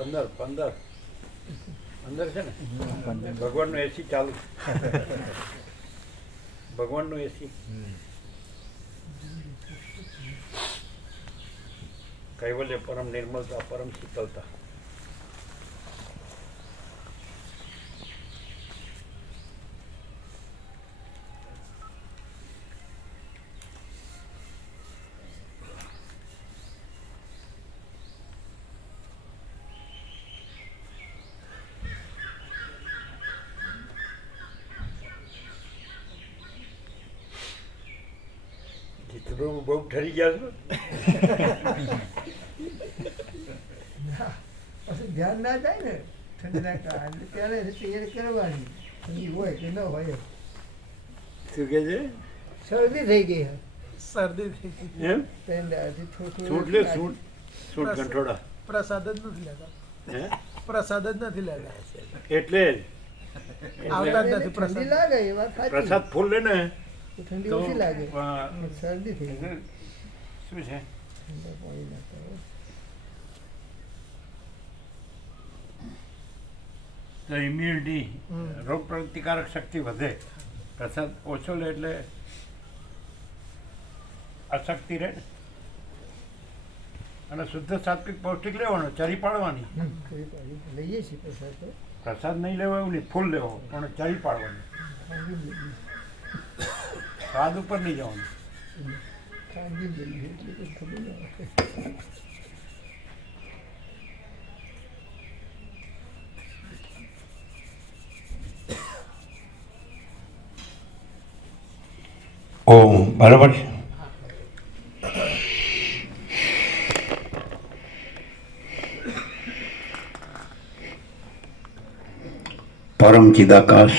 પંદર પંદર. પંદર છે ને? ભગવાનનું એસી ચાલુ. ભગવાનનું એસી કૈવલ્ય પરમ નિર્મલતા, પરમ શીતલતા. ચિત્રો બહુ ઠરી ગયા છો પછી ધ્યાન ના જાય ને ઠંડીના કારણે ત્યારે તૈયારી કરવાની ઠંડી હોય કે ન હોય શું કે છે શરદી થઈ ગઈ હે શરદી થઈ ગઈ એમ પેંડાથી થોડું સૂટ લે સૂટ સૂટ કંઠોડા પ્રસાદ જ નથી લેતા હે પ્રસાદ જ નથી લેતા એટલે જ આવતા જ એટલે નથી ઠંડી પ્રસાદ લાગે એ વાત સાચી પ્રસાદ ફૂલ લે ને તો ઠંડી તો ઓછી લાગે આ, પણ શરદી થઈ ગઈ શું છે. તો ઇમ્યુનિટી રોગ પ્રતિકારક શક્તિ વધે પ્રસાદ ઓછો લે એટલે અશક્તિ રહે અને શુદ્ધ સાત્વિક પૌષ્ટિક લેવાનો ચરી પાડવાની. લઈએ છીએ પ્રસાદ તો પ્રસાદ નહીં લેવો એવું નહીં ફૂલ લેવો પણ ચરી પાડવાની સ્વાદ ઉપર નહીં જવાનું ખાંડી લઈએ એટલે કંઈ ખબર ના પડે. ઓમ બરાબર છે પરમ ચિદાકાશ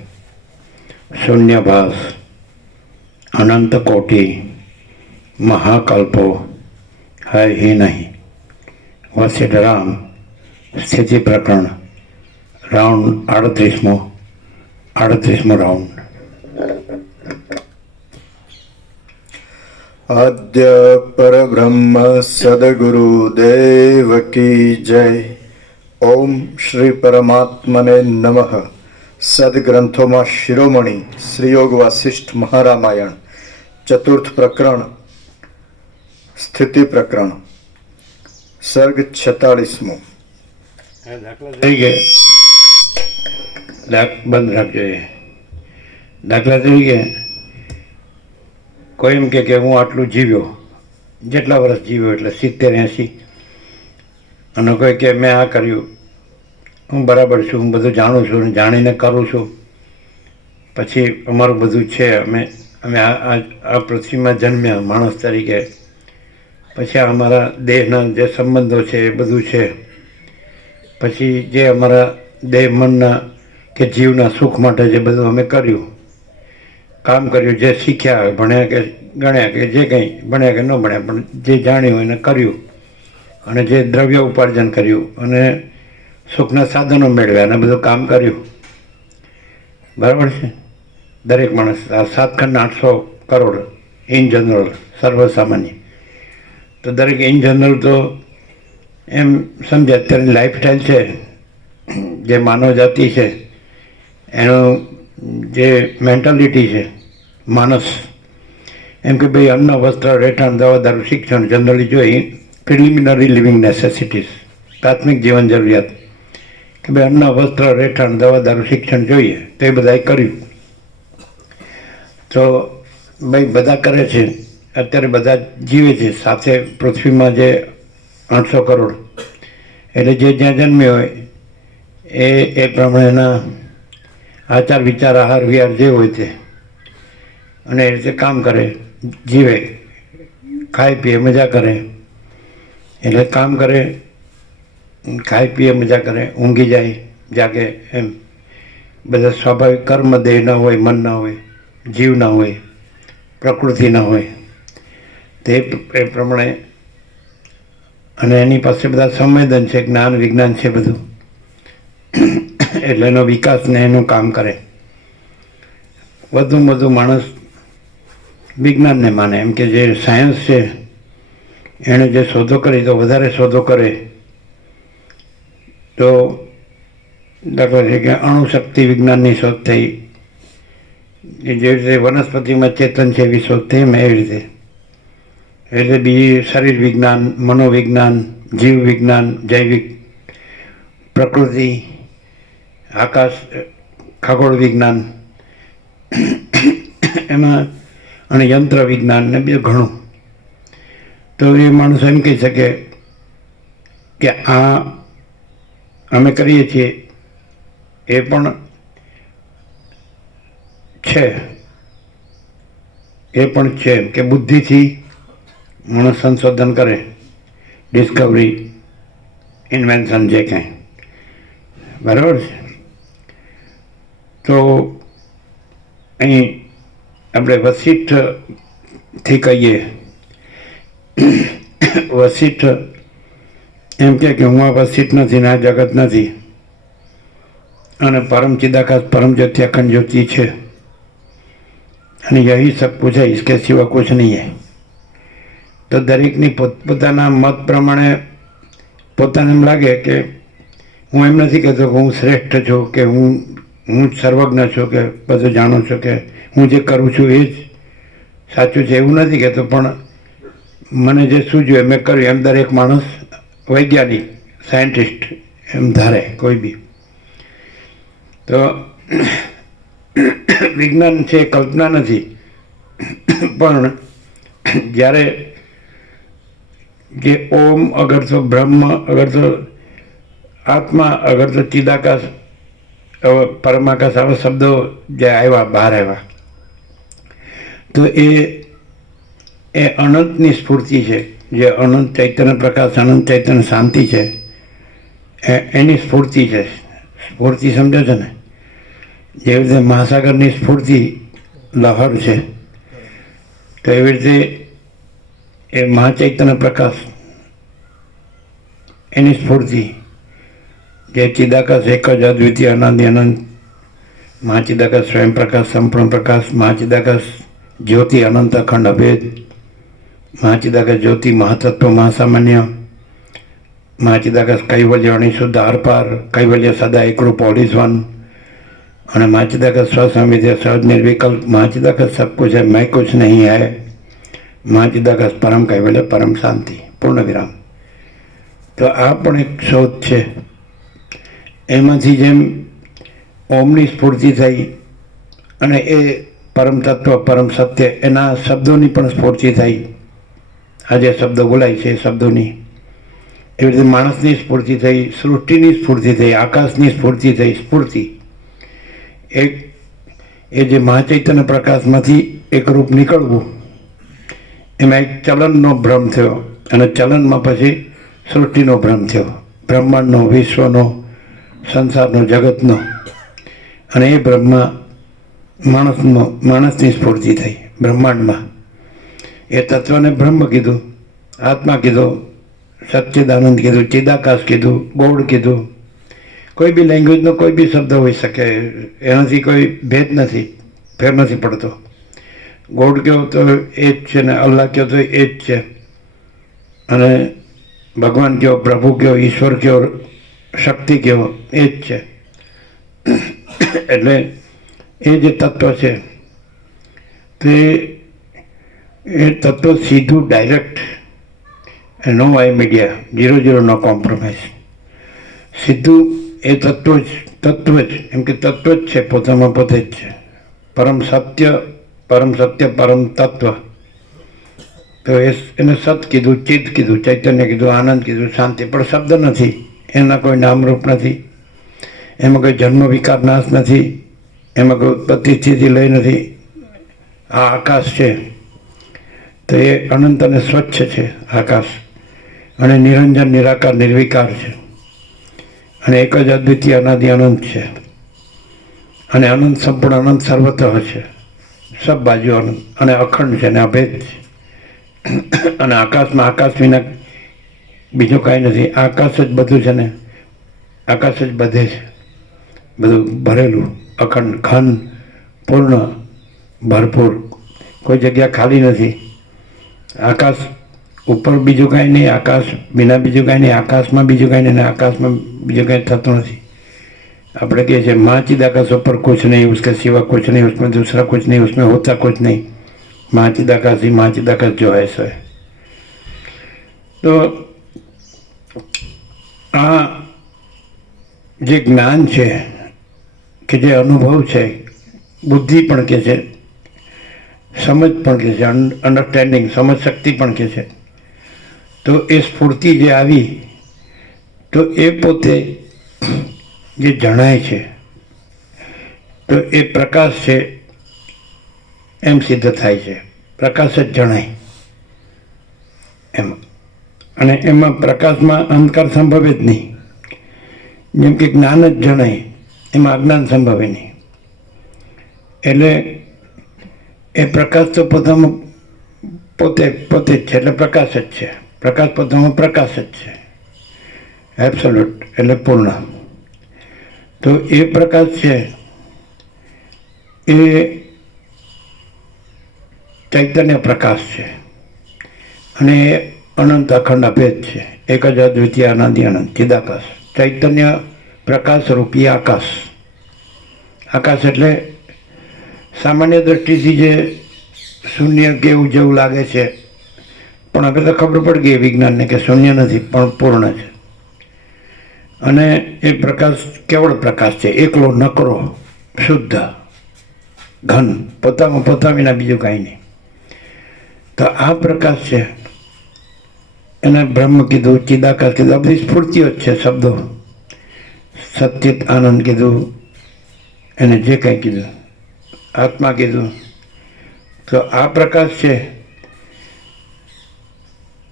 શૂન્યભાસ અનંત કોટી, મહાકલ્પો, હૈ હી નહીં. વસિદ્ધરામ સ્થિતિ પ્રકરણ, રાઉન્ડ આડત્રીસમો આડત્રીસમો રાઉન્ડ. આદ્ય પરબ્રહ્મ સદગુરુ દેવ કી જય. ઓમ શ્રી પરમાત્મને નમઃ. સદગ્રંથોમાં શિરોમણી શ્રીયોગ વાસિષ્ઠ મહારામાયણ, ચતુર્થ પ્રકરણ, સ્થિતિ પ્રકરણ, સર્ગ છતાળીસમો. થઈ ગયે. બંધ રાખજો એ. દાખલા તરીકે કોઈ એમ કે કે હું આટલું જીવ્યો. જેટલા વર્ષ જીવ્યો એટલે સિત્તેર એંસી. અને કોઈ કે મેં આ કર્યું. હું બરાબર છું, હું બધું જાણું છું અને જાણીને કરું છું. પછી અમારું બધું છે, અમે અમે આ, આ- પૃથ્વીમાં જન્મ્યા માણસ તરીકે. પછી અમારા દેહના જે સંબંધો છે, એ બધું છે. પછી જે અમારા દેહ મનના કે જીવના સુખ માટે જે બધું અમે કર્યું, કામ કર્યું, જે શીખ્યા, ભણ્યા કે ગણ્યા કે જે કંઈ, ભણ્યા કે ન ભણ્યા, પણ જે જાણ્યું એને કર્યું અને જે દ્રવ્ય ઉપાર્જન કર્યું અને સુખના સાધનો મેળવ્યા અને બધું કામ કર્યું. બરાબર છે? દરેક માણસ, આ સાત ખંડ આઠસો કરોડ ઇન જનરલ સર્વસામાન્ય. તો દરેક ઇન જનરલ તો એમ સમજે અત્યારની લાઈફસ્ટાઈલ છે, જે માનવ જાતિ છે, એનો જે મેન્ટાલિટી છે, માણસ, એમ કે ભાઈ અન્ન, વસ્ત્ર, રહેઠાણ, દવા, દારૂ, શિક્ષણ જનરલી જોઈ પ્રિલિમિનરી લિવિંગ નેસેસિટીઝ પ્રાથમિક જીવન જરૂરિયાત કે અન્ન વસ્ત્ર રહેઠાણ દવા દારૂ શિક્ષણ જોઈએ, તો બધાએ કર્યું. તો ભાઈ બધા કરે છે, અત્યારે બધા જીવે છે, સાથે પૃથ્વીમાં જે આઠસો કરોડ. એટલે જે જ્યાં જન્મ્યો હોય, એ એ પ્રમાણેના આચાર વિચાર, આહાર, વિહાર જે હોય તે, અને એ રીતે કામ કરે, જીવે, ખાય, પીએ, મજા કરે. એટલે કામ કરે ખાય પીએ, મજા કરે, ઊંઘી જાય, જાગે એમ. બધા સ્વાભાવિક કર્મ, દેહ ના હોય, મન ના હોય, જીવ ના હોય, પ્રકૃતિ ના હોય. તે એ પ્રમાણે અને એની પાસે બધા સંવેદન છે, જ્ઞાન, વિજ્ઞાન છે બધું. એટલે એનો વિકાસ ને એનું કામ કરે. વધુમાં વધુ માણસ વિજ્ઞાનને માને, એમ કે જે સાયન્સ છે એણે જે શોધો કરી તો વધારે શોધો કરે. તો દાખલો છે કે અણુશક્તિ વિજ્ઞાનની શોધ થઈ. એ જેવી રીતે વનસ્પતિમાં ચેતન છે એવી શોધ થઈ એમ એવી રીતે. એટલે બીજી શરીર વિજ્ઞાન, મનોવિજ્ઞાન, જીવ વિજ્ઞાન, જૈવિક પ્રકૃતિ, આકાશ, ખગોળ વિજ્ઞાન, એમાં અને યંત્ર વિજ્ઞાન ને બીજું ઘણું. તો એ માણસ એમ કહી શકે કે આ અમે કરીએ છીએ, એ પણ છે. એ પણ છે કે બુદ્ધિથી માણસ સંશોધન કરે ડિસ્કવરી ઇન્વેન્શન જે કંઈ. બરાબર છે? તો અહીં આપણે વસિષ્ઠથી કહીએ. વસિષ્ઠ એમ કહે કે હું આ વસિષ્ઠ નથી ને આ જગત નથી અને પરમ ચિદાકાશ પરમ જ્યોતિ અખંડ જ્યોતિ છે અને યહી સબ કુછ है इसके सिवा कुछ नहीं है તો દરેકની પોતપોતાના મત પ્રમાણે પોતાને એમ લાગે કે હું એમ નથી કહેતો કે હું શ્રેષ્ઠ છું કે હું હું જ સર્વજ્ઞ છું કે બધું જાણું છું કે હું જે કરું છું એ જ સાચું છે એવું નથી કહેતો પણ મને જે સૂઝ્યું એ મેં કર્યું એમ દરેક માણસ વૈજ્ઞાનિક, સાયન્ટિસ્ટ, એમ ધારે કોઈ બી. તો વિજ્ઞાન છે, કલ્પના નથી. પણ જ્યારે જે ઓમ અગર તો બ્રહ્મ, અગર તો આત્મા, અગર તો ચિદાકાશ પરમાકાશ, આવા શબ્દો જે આવ્યા, બહાર આવ્યા. તો એ એ અનંતની સ્ફૂર્તિ છે. જે અનંત ચૈતન્ય પ્રકાશ, અનંત ચૈતન્ય શાંતિ છે એની સ્ફૂર્તિ છે. સ્ફૂર્તિ સમજો છો ને? જેવી રીતે મહાસાગરની સ્ફૂર્તિ લહર છે, તો એવી રીતે એ મહાચૈતન્ય પ્રકાશ, એની સ્ફૂર્તિ, જે ચિદાકાશ એક જ અદ્વિતીય, અનંત અનંત, મહાચિદાકાશ સ્વયં પ્રકાશ સંપૂર્ણ પ્રકાશ, મહાચિદાકાશ જ્યોતિ, અનંત, અખંડ અભેદ મહાચિદાકાશ જ્યોતિ મહાતત્વ મહાસામાન્ય મહાચિદાકાશ કૈવલ્ય અણીશુદ્ધ આરપાર કૈવલ્ય સદા એકડું પોલીસવાન અને મહાચિદાકાશ સ્વસ્વામી છે સહજ નિર્વિકલ્પ મહાચિદાકાશ સબ કુછ હૈ, મેં કુછ નહીં હૈ મહાચિદાકાશ પરમ કૈવલ્ય, પરમ શાંતિ, પૂર્ણ તો આ પણ એક શોધ છે. એમાંથી જેમ ઓમની સ્ફૂર્તિ થઈ, અને એ પરમ તત્વ, પરમ સત્ય, એના શબ્દોની પણ સ્ફૂર્તિ થઈ આ જે શબ્દો બોલાય છે એ શબ્દોની. એવી રીતે માણસની સ્ફૂર્તિ થઈ, સૃષ્ટિની સ્ફૂર્તિ થઈ, આકાશની સ્ફૂર્તિ થઈ, સ્ફૂર્તિ. એક, એ જે મહાચૈતન્ય પ્રકાશમાંથી એક રૂપ નીકળવું, એમાં એક ચલનનો ભ્રમ થયો અને ચલનમાં પછી સૃષ્ટિનો ભ્રમ થયો. બ્રહ્માંડનો, વિશ્વનો, સંસારનો, જગતનો. અને એ બ્રહ્મા માણસનો, માણસની સ્ફૂર્તિ થઈ, બ્રહ્માંડમાં. એ તત્વને બ્રહ્મ કીધું, આત્મા કીધો, સચ્ચિદાનંદ કીધું, ચિદાકાશ કીધું, ગૌડ કીધું. કોઈ બી લેંગ્વેજનો કોઈ બી શબ્દ હોઈ શકે, એનાથી કોઈ ભેદ નથી, ફેર નથી પડતો. ગોડ કહો તો એ જ છે ને અલ્લાહ કહો તો એ જ છે. અને ભગવાન કહો પ્રભુ કહો ઈશ્વર કહો શક્તિ કહો એ જ છે. એટલે એ જે તત્વ છે, તે એ તત્વ સીધું direct no I media zero zero no compromise સીધું એ તત્વ જ તત્વ જ, એમ કે તત્વ જ છે, પોતામાં પોતે જ છે. પરમ સત્ય પરમ સત્ય, પરમ તત્વ. તો એ એને સત કીધું, ચિત્ત કીધું, ચૈતન્ય કીધું, આનંદ કીધું, શાંતિ, પણ શબ્દ નથી. એના કોઈ નામરૂપ નથી. એમાં કોઈ જન્મ વિકાર નાશ નથી. એમાં કોઈ ઉત્પત્તિ સ્થિતિ લઈ નથી. આ આકાશ છે. તો એ અનંત અને સ્વચ્છ છે આકાશ. અને નિરંજન, નિરાકાર, નિર્વિકાર છે. અને એક જ અદ્વિતીય અનાદિ અનંત છે. અને અનંત સંપૂર્ણ, અનંત સર્વત્ર છે. સબ બાજુ અનંત. અને અખંડ છે, અને અભેદ છે. અને આકાશમાં આકાશ વિના બીજું કાંઈ નથી. આકાશ જ બધું છે ને, આકાશ જ બધે છે. બધું ભરેલું, અખંડ ખન પૂર્ણ, ભરપૂર. કોઈ જગ્યા ખાલી નથી. આકાશ ઉપર બીજું કાંઈ નહીં, આકાશ વિના બીજું કાંઈ નહીં, આકાશમાં બીજું કાંઈ નહીં આકાશમાં બીજું કાંઈ થતું નથી. આપણે કહે છે માં ચીદ આકાશ ઉપર કુછ નહીં, ઉસકે સિવા કુછ નહીં, ઉસમાં દૂસરા કુછ નહીં, ઉસમે હોતા કુછ નહીં. માં ચીદ આકાશ ही માં ચીદ આકાશ જો હૈસો હૈ તો આ જે જ્ઞાન છે, કે જે અનુભવ છે, બુદ્ધિ પણ કે છે સમજ પણ કે છે અન્ડરસ્ટેન્ડિંગ સમજ શક્તિ પણ કે છે. તો એ સ્ફૂર્તિ જે આવી, તો એ પોતે જે જણાય છે, તો એ પ્રકાશ છે, એમ સિદ્ધ થાય છે. પ્રકાશ જ જણાય. એમ. અને એમાં પ્રકાશમાં અંધકાર સંભવે જ નહીં. જેમ કે જ્ઞાન જ જણાય, એમાં અજ્ઞાન સંભવે નહીં. એટલે એ પ્રકાશ તો પોતામાં પોતે પોતે જ છે, એટલે પ્રકાશ જ છે. પ્રકાશ પોતામાં પ્રકાશ જ છે. એબ્સોલ્યુટ એટલે પૂર્ણ. તો એ પ્રકાશ છે, એ ચૈતન્ય પ્રકાશ છે. અને એ અનંત અખંડ અભેદ છે. એક જ અદ્વિતીય અનાદિ અનંત, ચિદાકાશ. ચૈતન્ય પ્રકાશ રૂપી આકાશ. આકાશ એટલે સામાન્ય દ્રષ્ટિથી જે શૂન્ય કે એવું જેવું લાગે છે, પણ હવે તો ખબર પડી ગઈ વિજ્ઞાનને કે શૂન્ય નથી, પણ પૂર્ણ છે. અને એ પ્રકાશ કેવળ પ્રકાશ છે, એકલો નકરો, શુદ્ધ, ઘન, પોતામાં પોતા વિના બીજું કાંઈ નહીં. તો આ પ્રકાશ છે. એને બ્રહ્મ કીધું, ચિદાકાશ કીધું, આ બધી સ્ફૂર્તિઓ જ છે શબ્દો. સત્યત આનંદ કીધું, એને જે કાંઈ કીધું. આત્મા કીધું. તો આ પ્રકાશ છે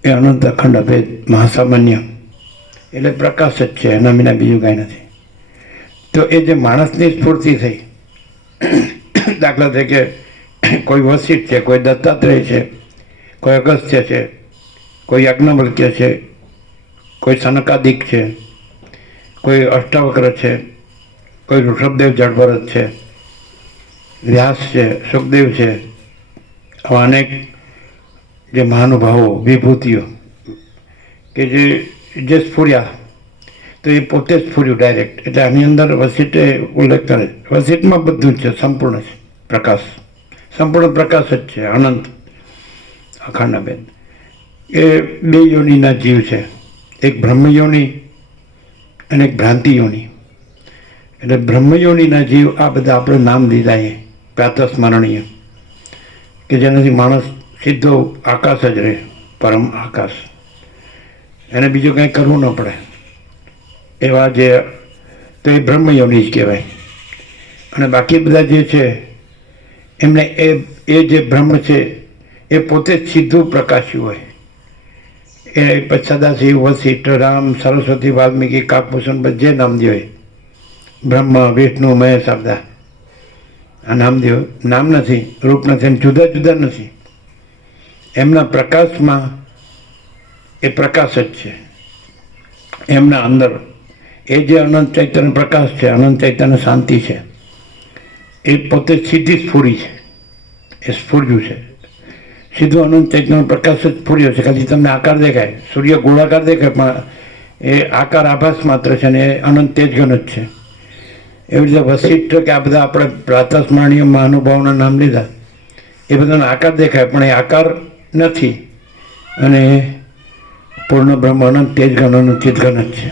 એ અનંત અખંડ અભેદ મહાસામાન્ય. એટલે પ્રકાશ જ છે, એના વિના બીજું કાંઈ નથી. તો એ જે માણસની સ્ફૂર્તિ થઈ, દાખલા તરીકે કોઈ વસિત છે, કોઈ દત્તાત્રેય છે, કોઈ અગસ્ત્ય છે, કોઈ યજ્ઞવલ્ક્ય છે, કોઈ સનકાદિક છે, કોઈ અષ્ટાવક્ર છે, કોઈ ઋષભદેવ જળભરત છે વ્યાસ છે, સુખદેવ છે, આવા અનેક જે મહાનુભાવો, વિભૂતિઓ કે જે જે સ્ફુર્યા તો એ પોતે જ સ્ફુર્યું ડાયરેક્ટ એટલે આની અંદર વસિષ્ઠે ઉલ્લેખ કરે છે. બધું જ છે, સંપૂર્ણ છે પ્રકાશ. સંપૂર્ણ પ્રકાશ જ છે, અનંત અખાંડાબેન. એ બે યોનિના જીવ છે. એક બ્રહ્મયોની અને એક ભ્રાંતિ યોની એટલે બ્રહ્મયોનીના જીવ આ બધા આપણે નામ દીધા એ પ્રાતસ્મરણીય કે જેનાથી માણસ સીધો આકાશ જ રહે, પરમ આકાશ. એને બીજું કંઈ કરવું ન પડે. એવા જે તો એ બ્રહ્મયોની જ કહેવાય. અને બાકી બધા જે છે, એમને એ એ જે બ્રહ્મ છે, એ પોતે જ સીધું પ્રકાશ્યું હોય. એ સદાશિવ, વશિષ્ઠ, રામ, સરસ્વતી, વાલ્મીકી કાકભૂષણ બધે નામ દે હોય. બ્રહ્મ, વિષ્ણુ, મહેશ, આ બધા. આ નામદેવ નામ નથી, રૂપ નથી જુદા જુદા નથી. એમના પ્રકાશમાં એ પ્રકાશ જ છે. એમના અંદર એ જે અનંત ચૈતન્ય પ્રકાશ છે, અનંત ચૈતન્ય શાંતિ છે, એ પોતે સીધી સ્ફૂરી છે. એ સ્ફૂર્યું છે. સીધું અનંત ચૈતન્ય પ્રકાશ જ સ્ફૂર્યો છે. ખાલી તમને આકાર દેખાય. સૂર્ય ગોળાકાર દેખાય, પણ એ આકાર આભાસ માત્ર છે અને એ અનંત તેજઘન જ છે. એવી રીતે વશિષ્ઠ કે આ બધા આપણે પ્રાતસ્મરણીય મહાનુભાવના નામ લીધા. એ બધાનો આકાર દેખાય, પણ એ આકાર નથી. અને પૂર્ણ બ્રહ્માનંદ અનંત તેજઘન ચિતગણ જ છે.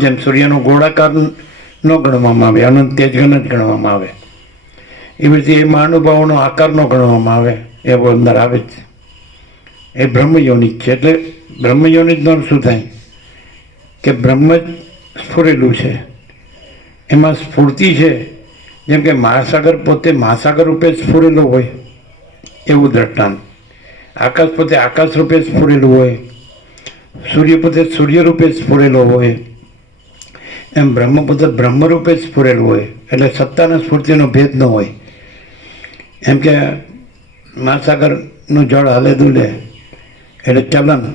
જેમ સૂર્યનો ગોળાકાર ન ગણવામાં આવે, અનંત તેજગણ જ ગણવામાં આવે. એવી રીતે એ મહાનુભાવોનો આકાર ન ગણવામાં આવે એવો અંદર આવે જ. એ બ્રહ્મયોનિક છે, એટલે બ્રહ્મયોનિકનો નામ શું થાય? કે બ્રહ્મ જ સ્ફુરેલું છે. એમાં સ્ફૂર્તિ છે. જેમ કે મહાસાગર પોતે મહાસાગર રૂપે સ્ફૂરેલો હોય એવું દ્રષ્ટાંત. આકાશ પોતે આકાશ રૂપે સ્ફૂરેલું હોય. સૂર્ય પોતે સૂર્ય રૂપે સ્ફૂરેલો હોય. એમ બ્રહ્મ પોતે બ્રહ્મ રૂપે સ્ફુરેલું હોય. એટલે સત્તાના સ્ફૂર્તિનો ભેદ ન હોય. એમ કે મહાસાગરનું જળ હાલે દુલે એટલે ચલન.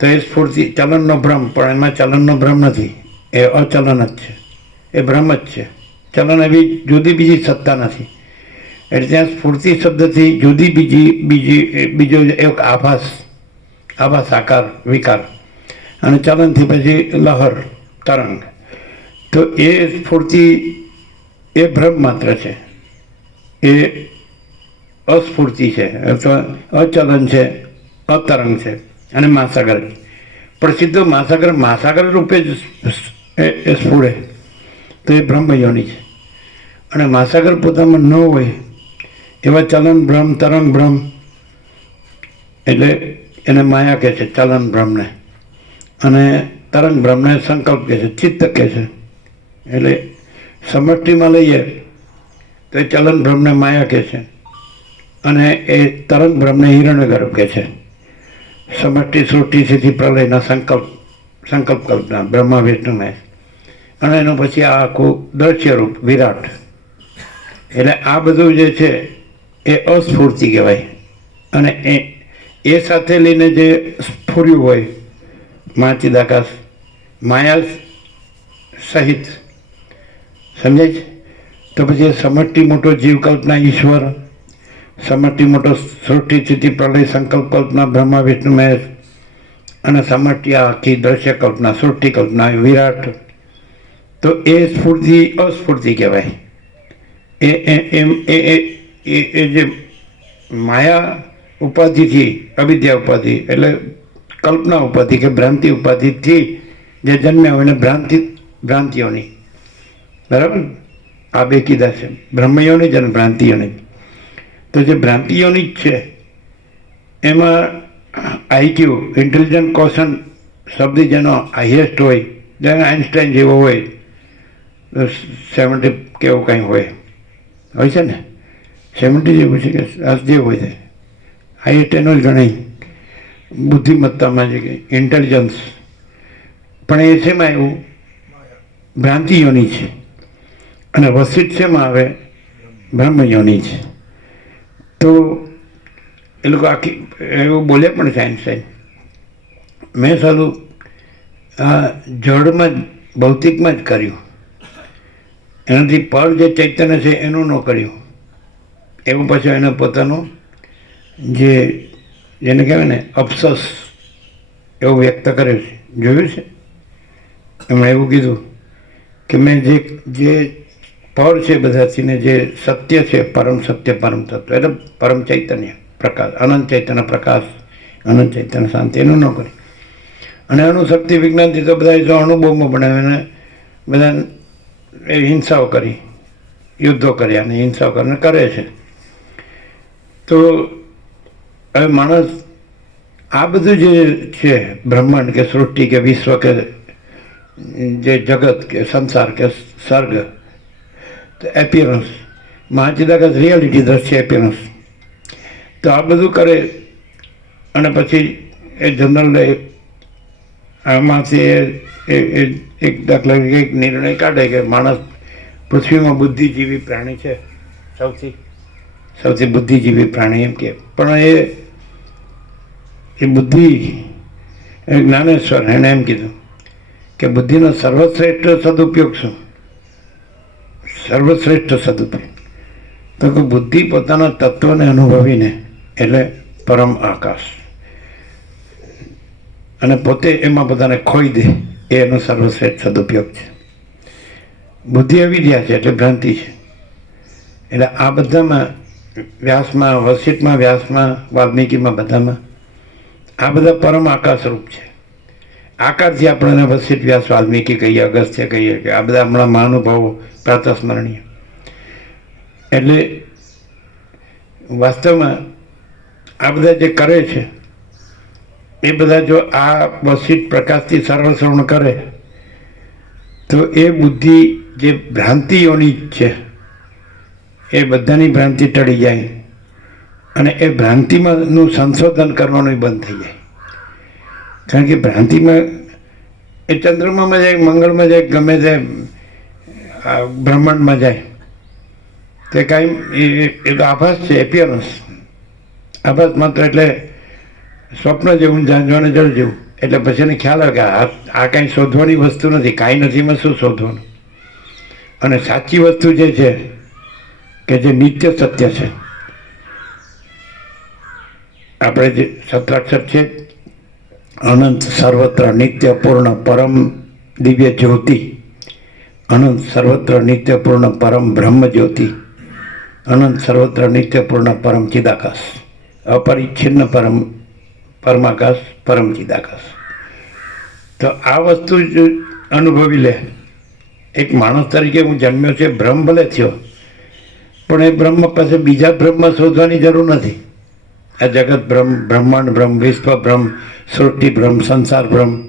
તો એ સ્ફૂર્તિ ચલનનો ભ્રમ, પણ એમાં ચલનનો ભ્રમ નથી. એ અચલન જ છે. એ ભ્રમ જ છે. ચલન એવી જુદી બીજી સત્તા નથી. એટલે ત્યાં સ્ફૂર્તિ શબ્દથી જુદી બીજી બીજી બીજો એક આભાસ આભાસ આકાર, વિકાર. અને ચલનથી પછી લહર, તરંગ. તો એ સ્ફૂર્તિ, એ ભ્રમ માત્ર છે. એ અસ્ફૂર્તિ છે. અથવા અચલન છે, અતરંગ છે, અને મહાસાગર. પણ સીધો મહાસાગર મહાસાગર રૂપે જ એ સ્ફુરે. તો એ બ્રહ્મયોની છે. અને માસાગર પોતામાં ન હોય, એવા ચલન ભ્રમ, તરંગ ભ્રમ, એટલે એને માયા કહે છે, ચલન ભ્રમને. અને તરંગ ભ્રમને સંકલ્પ કહે છે, ચિત્ત કહે છે. એટલે સમષ્ટિમાં લઈએ, તો એ ચલન ભ્રમને માયા કહે છે. અને એ તરંગ ભ્રમને હિરણ્યગર્ભ કહે છે. સમષ્ટિ સૃષ્ટિ સ્થિતિ પ્રલયના સંકલ્પ સંકલ્પ કલ્પના બ્રહ્મા વિષ્ણુ મહેશ. અને એનું પછી આ આખું દ્રશ્યરૂપ વિરાટ. એટલે આ બધું જે છે એ અસ્ફૂર્તિ કહેવાય. અને એ એ સાથે લઈને જે સ્ફુર્યું હોય માચી દાકાશ માયા સહિત, સમજાય છે? તો પછી સમટી મોટો જીવ કલ્પના ઈશ્વર સમટી મોટો સૃષ્ટિ સ્થિતિ પ્રલય સંકલ્પ કલ્પના બ્રહ્મા, વિષ્ણુ, મહેશ, અને સમટી આખી દ્રશ્ય કલ્પના સૃષ્ટિ કલ્પના વિરાટ તો એ સ્ફૂર્તિ, અસ્ફૂર્તિ કહેવાય. એ એમ, એ એ જે માયા ઉપાધિથી અવિદ્યા ઉપાધિ, એટલે કલ્પના ઉપાધિ કે ભ્રાંતિ ઉપાધિથી જે જન્મ્યા હોય એને ભ્રાંતિ, ભ્રાંતિઓની. બરાબર? આ બે કીધા છે. બ્રહ્મયોની જ અને ભ્રાંતિઓની તો જે ભ્રાંતિઓની જ છે, એમાં આઈક્યુ ઇન્ટેલિજન્ટ કોશન શબ્દ જેનો હાઈએસ્ટ હોય, જેને આઇન્સ્ટાઈન જેવો હોય સેવન્ટી કેવું કંઈ હોય? હોય છે ને? સેવન્ટી જેવું છે કે જે હોય છે? હાઈએસ્ટ એનો જ ગણાય. બુદ્ધિમત્તામાં છે કે ઇન્ટેલિજન્સ પણ એ શેમાં એવું? ભ્રાંતિઓની છે. અને વસિત શેમાં આવે? બ્રહ્મયોની છે. તો એ લોકો આખી, એવું બોલે પણ સાયન્સ આઈન્સ્ટાઈન. મેં સારું જળમાં જ, ભૌતિકમાં જ કર્યું. એનાથી પર જે ચૈતન્ય છે, એનું ન કર્યું. એવું પછી એને પોતાનું જે, જેને કહેવાય ને, અફસોસ એવું વ્યક્ત કર્યું છે. જોયું છે? એમણે એવું કીધું કે મેં જે જે ફળ છે બધાથી ને જે સત્ય છે, પરમ સત્ય, પરમ તત્વ, એટલે પરમ ચૈતન્ય પ્રકાશ, અનંત ચૈતન્ય પ્રકાશ, અનંત ચૈતન્ય શાંતિ, એનું ન કરી અને અનુશક્તિ વિજ્ઞાનથી તો બધા જો અણુબોમાં બનાવીને બધા એ હિંસાઓ કરી, યુદ્ધો કર્યા અને હિંસાઓ કરીને કરે છે. તો હવે માણસ, આ બધું જે છે, બ્રહ્માંડ કે સૃષ્ટિ કે વિશ્વ કે જે જગત કે સંસાર કે સર્ગ એપિયરન્સ મહાચિદાકાશ રિયાલિટી દ્રશ્ય એપિયરન્સ તો આ બધું કરે અને પછી એ જનરલ આમાંથી એ- એક દાખલા એક નિર્ણય કાઢે કે માણસ પૃથ્વીમાં બુદ્ધિજીવી પ્રાણી છે. સૌથી સૌથી બુદ્ધિજીવી પ્રાણી એમ કે. પણ એ એ બુદ્ધિ, એ જ્ઞાનેશ્વર એણે એમ કીધું કે બુદ્ધિનો સર્વશ્રેષ્ઠ સદુપયોગ શું? સર્વશ્રેષ્ઠ સદુપયોગ. તો કે બુદ્ધિ પોતાના તત્વને અનુભવીને, એટલે પરમ આકાશ. અને પોતે એમાં બધાને ખોઈ દે. એનો સર્વશ્રેષ્ઠ સદુપયોગ છે. બુદ્ધિ અવિદ્યા છે એટલે ભ્રાંતિ છે. એટલે આ બધામાં વ્યાસમાં વસિતમાં વ્યાસમાં, વાલ્મીકીમાં બધામાં આ બધા પરમ આકાશ રૂપ છે. આકાશથી આપણને વસિત વ્યાસ, વાલ્મીકી કહીએ, અગસ્ત્ય કહીએ કે આ બધા હમણાં મહાનુભાવો પ્રાતસ્મરણીય એટલે વાસ્તવમાં આ બધા જે કરે છે એ બધા જો આ વસિત પ્રકાશથી સર્વશ્રવણ કરે, તો એ બુદ્ધિ જે ભ્રાંતિઓની છે, એ બધાની ભ્રાંતિ ટળી જાય અને એ ભ્રાંતિમાંનું સંશોધન કરવાનું બંધ થઈ જાય. કારણ કે ભ્રાંતિમાં એ ચંદ્રમામાં જાય, મંગળમાં જાય, ગમે તે બ્રહ્માંડમાં જાય. તે કાંઈ એ તો આભાસ છે, એપિયરન્સ. આભાસ માત્ર એટલે સ્વપ્ન જેવું જાણવાનું જળ જેવું. એટલે પછી એને ખ્યાલ આવે કે આ કાંઈ શોધવાની વસ્તુ નથી. કાંઈ નથી, એમાં શું શોધવાનું? અને સાચી વસ્તુ જે છે, કે જે નિત્ય સત્ય છે. આપણે જે સત્રાક્ષર છે, અનંત સર્વત્ર નિત્ય પૂર્ણ પરમ દિવ્ય જ્યોતિ. અનંત સર્વત્ર નિત્ય પૂર્ણ પરમ બ્રહ્મ જ્યોતિ. અનંત સર્વત્ર નિત્ય પૂર્ણ પરમ ચિદાકાશ. અપરિચ્છિન્ન પરમ પરમાકાશ પરમચિદાકાશ તો આ વસ્તુ જ અનુભવી લે. એક માણસ તરીકે હું જન્મ્યો છે, બ્રહ્મ ભલે થયો. પણ એ બ્રહ્મ પાસે બીજા બ્રહ્મ શોધવાની જરૂર નથી. આ જગત બ્રહ્મ, બ્રહ્માંડ બ્રહ્મ, વિશ્વ બ્રહ્મ, સૃષ્ટિ બ્રહ્મ, સંસાર બ્રહ્મ.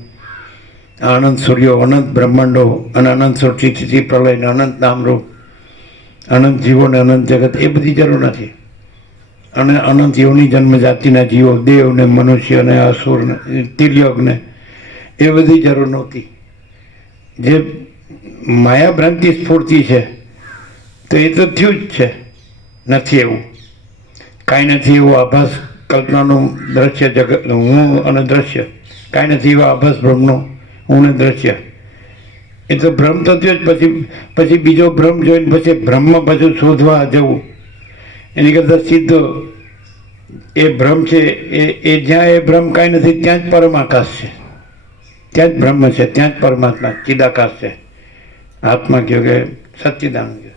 આનંદ, સૂર્યો, અનંત બ્રહ્માંડો, અને અનંત સૃષ્ટિ, સ્થિતિ, પ્રલય અનંત નામરૂપ. અનંત જીવો ને અનંત જગત, એ બધી જરૂર નથી. અને અનંત યોની જન્મ જાતિના જીવો, દેવને, મનુષ્યને, અસુરને ને અસુર ને તિર્યોગ ને એ બધી જરૂર નહોતી. જે માયા ભ્રાંતિ સ્ફૂર્તિ છે, તો એ તો થયું જ છે. નથી એવું. કાંઈ નથી એવું આભાસ કલ્પનાનું દ્રશ્ય જગત, હું અને દ્રશ્ય. કાંઈ નથી એવા આભાસ ભ્રમનું હું ને દ્રશ્ય. એ તો ભ્રમ તો થયો જ. પછી પછી બીજો ભ્રમ જોઈને પછી બ્રહ્મ પાછું શોધવા જવું. એની કરતાં સીધો એ ભ્રમ છે, એ એ જ્યાં એ ભ્રમ કાંઈ નથી, ત્યાં જ પરમાકાશ છે. ત્યાં જ બ્રહ્મ છે, ત્યાં જ પરમાત્મા, ચિદાકાશ છે. આત્મા કહ્યું કે સચ્ચિદાન કહ્યું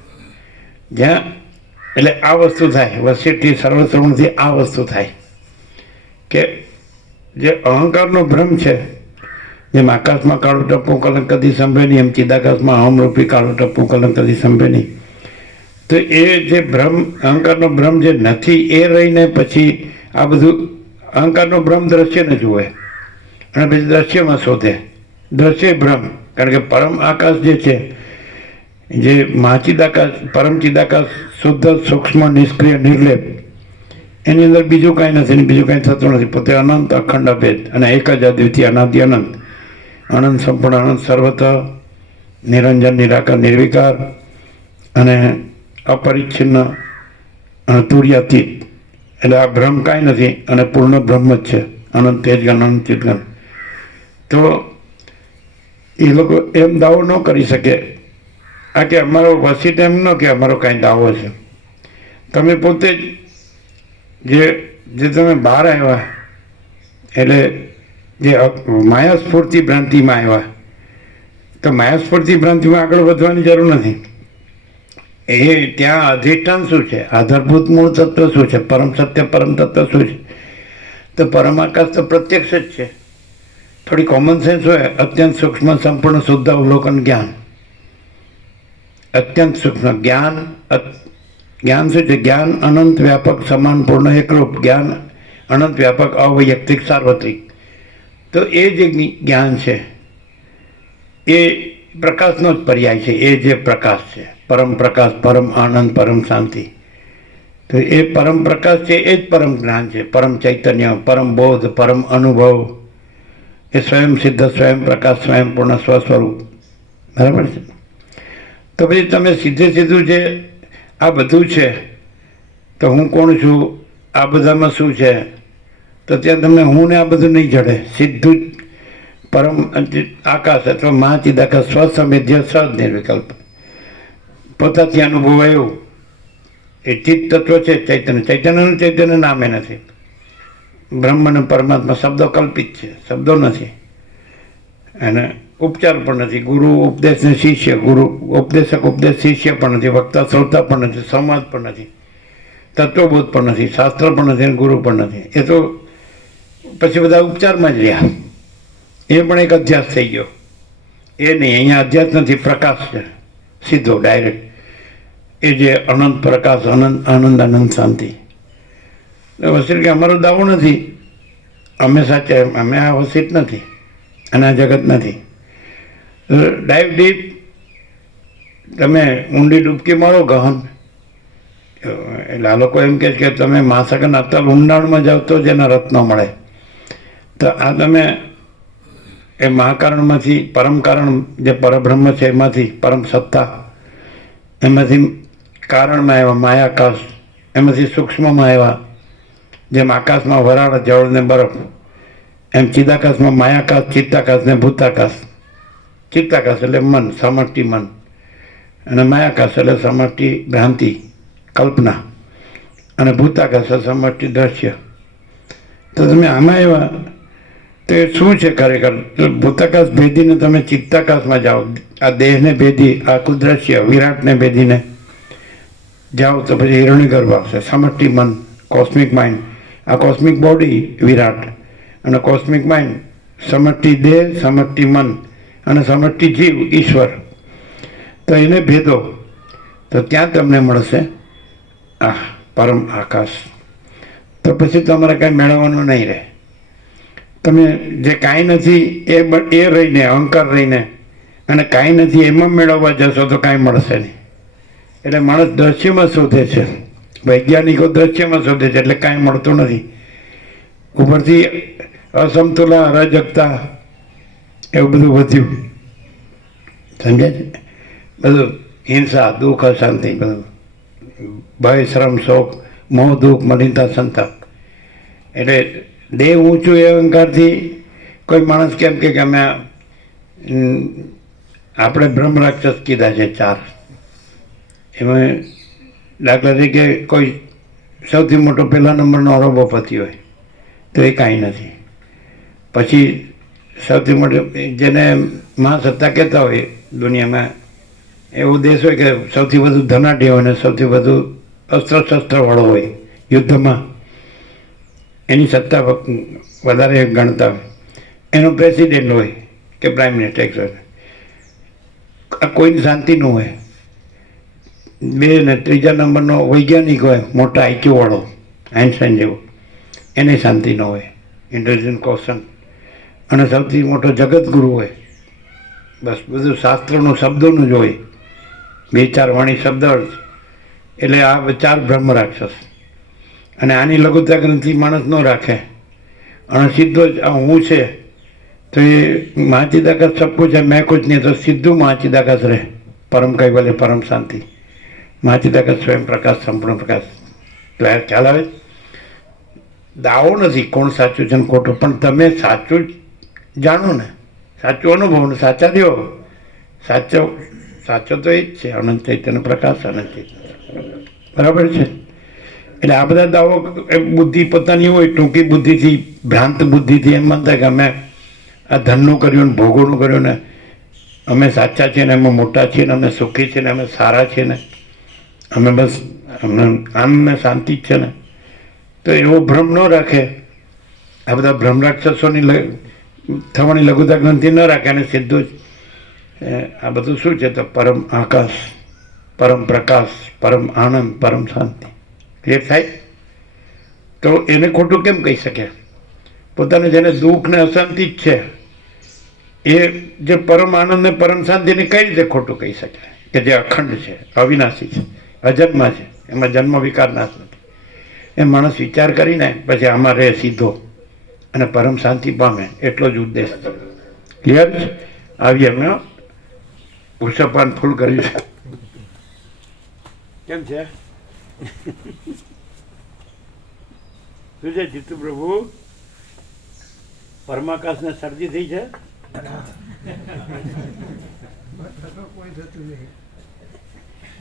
જ્યાં, એટલે આ વસ્તુ થાય, વસિષ્ઠથી સર્વશ્રવણથી આ વસ્તુ થાય. કે જે અહંકારનો ભ્રમ છે, જેમ આકાશમાં કાળું ટપ્પું કલંક કદી સંભે નહીં, એમ ચિદાકાશમાં અહમરૂપી કાળું ટપ્પું કલંક કદી સંભે નહીં. તો એ જે ભ્રમ, અહંકારનો ભ્રમ જે નથી, એ રહીને પછી આ બધું અહંકારનો ભ્રમ દ્રશ્યને જુએ. અને પછી દ્રશ્યમાં શોધે. દ્રશ્ય ભ્રમ. કારણ કે પરમ આકાશ જે છે, જે મહાચિદાકાશ પરમ ચિદાકાશ, શુદ્ધ, સૂક્ષ્મ, નિષ્ક્રિય, નિર્લેપ, એની અંદર બીજું કાંઈ નથી ને બીજું કાંઈ થતું નથી. પોતે અનંત, અખંડ, અભેદ અને એક જ અદ્વિતીય, અનાદિ, અનંત. અનંત સંપૂર્ણ, અનંત સર્વત નિરંજન, નિરાકાર, નિર્વિકાર અને અપરિચ્છિન્ન તુર્યાતીત એટલે આ ભ્રમ કાંઈ નથી, અને પૂર્ણ બ્રહ્મ જ છે. અનંત તેજગન અનંત ચિતગન તો એ લોકો એમ દાવો ન કરી શકે. આ કે અમારો વસીટ એમ ન કે અમારો કાંઈ દાવો છે. તમે પોતે જ જે જે તમે બહાર આવ્યા, એટલે જે માયાસ્ફૂર્તિ માયા સ્ફૂર્તિ ભ્રાંતિમાં આવ્યા, તો માયા સ્ફૂર્તિ ભ્રાંતિમાં આગળ વધવાની જરૂર નથી. એ ત્યાં અધિષ્ઠાન શું છે? આધારભૂત મૂળ તત્વ શું છે? પરમ સત્ય, પરમ તત્વ શું છે? તો પરમાકાશ તો પ્રત્યક્ષ જ છે. થોડી કોમન સેન્સ હોય, અત્યંત સૂક્ષ્મ, સંપૂર્ણ, શુદ્ધ, અવલોકન, જ્ઞાન. અત્યંત સૂક્ષ્મ, જ્ઞાન જ્ઞાન શું છે? જ્ઞાન અનંત વ્યાપક, સમાન, પૂર્ણ, એકરૂપ. જ્ઞાન અનંત વ્યાપક, અવૈયક્તિક, સાર્વત્રિક. તો એ જે જ્ઞાન છે. એ પ્રકાશનો જ પર્યાય છે. એ જે પ્રકાશ છે. પરમ પ્રકાશ, પરમ આનંદ, પરમ શાંતિ. તો એ પરમ પ્રકાશ છે, એ જ પરમ જ્ઞાન છે. પરમ ચૈતન્ય, પરમ બોધ, પરમ અનુભવ. એ સ્વયં સિદ્ધ, સ્વયં પ્રકાશ, સ્વયં પૂર્ણ સ્વસ્વરૂપ. બરાબર છે? તો પછી તમે સીધે સીધું જે આ બધું છે, તો હું કોણ છું? આ બધામાં શું છે? તો ત્યાં તમને હું ને આ બધું નહીં જડે. સીધું જ પરમ આકાશ અથવા મહાચિદાકાશ સ્વસમેધ્ય સહજ નિર્વિકલ્પ પોતાથી અનુભવાયું. એ ચિત્ત તત્વ છે, ચૈતન્ય. ચૈતન્યનું ચૈતન્ય નામે નથી. બ્રહ્મ અને પરમાત્મા શબ્દો કલ્પિત છે, શબ્દો નથી. અને ઉપચાર પણ નથી. ગુરુ, ઉપદેશ ને શિષ્ય. ગુરુ, ઉપદેશક, ઉપદેશ, શિષ્ય પણ નથી. વક્તા, શ્રોતા પણ નથી. સંવાદ પણ નથી. તત્વબોધ પણ નથી. શાસ્ત્ર પણ નથી અને ગુરુ પણ નથી. એ તો પછી બધા ઉપચારમાં જ રહ્યા. એ પણ એક અધ્યાસ થઈ ગયો. એ નહીં, અહીંયા અધ્યાસ નથી. પ્રકાશ છે. સીધો, ડાયરેક્ટ. એ જે અનંત પ્રકાશ, અનંત, આનંદ આનંદ શાંતિ. એટલે કે અમારો દાવો નથી. અમે સાચા અમે આ વસીત નથી. અને આ જગત નથી. ડાઈવ ડીપ તમે ઊંડી ડૂબકી મારો ગહન. એટલે આ લોકો એમ કહે કે તમે માસકન અતલ ઊંડાણમાં જાવ તો જ એના રત્નો મળે. તો આ તમે એ મહાકારણમાંથી પરમ કારણ જે પરબ્રહ્મ છે એમાંથી, પરમ સત્તા, એમાંથી કારણમાં આવ્યા માયાકાશ, એમાંથી સૂક્ષ્મમાં આવ્યા જેમ આકાશમાં વરાળ જળ ને બરફ, એમ ચિદાકાશમાં માયાકાશ, ચિત્તાકાશ ને ભૂતાકાશ. ચિત્તાકાશ એટલે મન સમષ્ટિ મન. અને માયાકાશ એટલે સમષ્ટિ ભ્રાંતિ, કલ્પના. અને ભૂતાકાશ એટલે સમષ્ટિ દ્રશ્ય. તો તમે આમાં એવા, તો એ શું છે ખરેખર? ભૂતાકાશ ભેદીને તમે ચિત્તાકાશમાં જાઓ. આ દેહને ભેદી, આખું દ્રશ્ય, વિરાટને ભેદીને. જાઓ તો પછી હિરણ્ય ગર્ભ આવશે. સમષ્ટિ મન કોસ્મિક માઇન્ડ આ કોસ્મિક બોડી વિરાટ. અને કોસ્મિક માઇન્ડ સમષ્ટિ દેહ સમષ્ટિ મન અને સમષ્ટિ જીવ, ઈશ્વર. તો એને ભેદો. તો ત્યાં તમને મળશે આ પરમ આકાશ. તો પછી તમારે કાંઈ મેળવવાનું નહીં રહે. તમે જે કાંઈ નથી એ એ રહીને, અહંકાર રહીને અને કાંઈ નથી એમાં મેળવવા જશો તો કાંઈ મળશે નહીં. એટલે માણસ દ્રશ્યમાં શોધે છે. વૈજ્ઞાનિકો દ્રશ્યમાં શોધે છે, એટલે કાંઈ મળતું નથી. ઉપરથી અસમતુલા, અરાજકતા એવું બધું વધ્યું. સમજે છે? બધું હિંસા, દુઃખ, અશાંતિ, બધું. ભય, શ્રમ, શોક, મોહ, દુઃખ, મલિનતા, સંતાપ. એટલે દેહ ઊંચું એ અહંકારથી કોઈ માણસ કેમ કે અમે આપણે બ્રહ્મ રાક્ષસ કીધા છે ચાર. એમાં દાખલા તરીકે કોઈ સૌથી મોટો પહેલા નંબરનો અરોબપતિ હોય, તો એ કાંઈ નથી. પછી સૌથી મોટો, જેને મહાસત્તા કહેતા હોય દુનિયામાં, એવો દેશ હોય કે સૌથી વધુ ધનાઢ્ય હોય ને સૌથી વધુ અસ્ત્ર શસ્ત્રવાળો હોય યુદ્ધમાં, એની સત્તા વધારે ગણતા હોય. એનો પ્રેસિડેન્ટ હોય કે પ્રાઇમ મિનિસ્ટર કોઈની શાંતિ ન હોય. બે ને ત્રીજા નંબરનો વૈજ્ઞાનિક હોય, મોટા આઈક્યુવાળો આઇન્સ્ટાઈન જેવો, એને શાંતિ ન હોય, ઇન્ટેલિજન્ટ કોશન અને સૌથી મોટો જગતગુરુ હોય, બસ બધું શાસ્ત્રનું શબ્દોનું જ હોય, બે ચાર વાણી શબ્દ એટલે આ ચાર બ્રહ્મ રાક્ષસ. અને આની લઘુતા ગ્રંથિ માણસ ન રાખે. અને સીધો જ હું છે, તો એ મહાચિદાકાશ સબકું છે, મેં કુછ નહીં, તો સીધું માચી મહાચિદાકાશ રહે. પરમ કઈ ભલે પરમ શાંતિ. મહાચિદાકાશ સ્વયં પ્રકાશ, સંપૂર્ણ પ્રકાશ આ ખ્યાલ આવે દાવો નથી કોણ સાચું છે ને ખોટું? પણ તમે સાચું જાણો ને. સાચું અનુભવ ને સાચા દેવો. સાચો સાચો તો એ જ છે. અનંત ચૈતન્ય પ્રકાશ, અનંત ચૈતન્ય બરાબર છે? એટલે આ બધા દાવો બુદ્ધિ પોતાની હોય, ટૂંકી બુદ્ધિથી, ભ્રાંત બુદ્ધિથી એમ માનતા કે અમે આ ધનનું કર્યું ને ભોગોનું કર્યું ને અમે સાચા છીએ ને અમે મોટા છીએ ને અમે સુખી છીએ ને અમે સારા છીએ ને અમે બસ અમને આમ ને શાંતિ જ છે ને. તો એવો ભ્રમ ન રાખે. આ બધા ભ્રમ રાક્ષસોની થવાની લઘુતા ગ્રંથિ ન રાખે અને સીધું જ એ, આ બધું શું છે તો પરમ આકાશ પરમ પ્રકાશ પરમ આનંદ પરમ શાંતિ. ક્લિયર થાય? તો એને ખોટું કેમ કહી શકે? પોતાને જેને દુઃખ ને અશાંતિ જ છે એ જે પરમ આનંદ ને પરમ શાંતિને કઈ રીતે ખોટું કહી શકે? કે જે અખંડ છે અવિનાશી છે. અજન્મા છે. એમાં જન્મ વિકાર નાશ નથી. એ માણસ વિચાર કરીને પછી આમાં રહે સીધો. અને પરમ શાંતિ પામે એટલો જ ઉદ્દેશ છે. ક્લિયર છે? આવી અમે પુષ્પપાન ફૂલ કર્યું છે. કેમ છે? શું છે જીતુ પ્રભુ? પરમાકાશને શરદી થઈ છે? કોઈ થતું નહીં.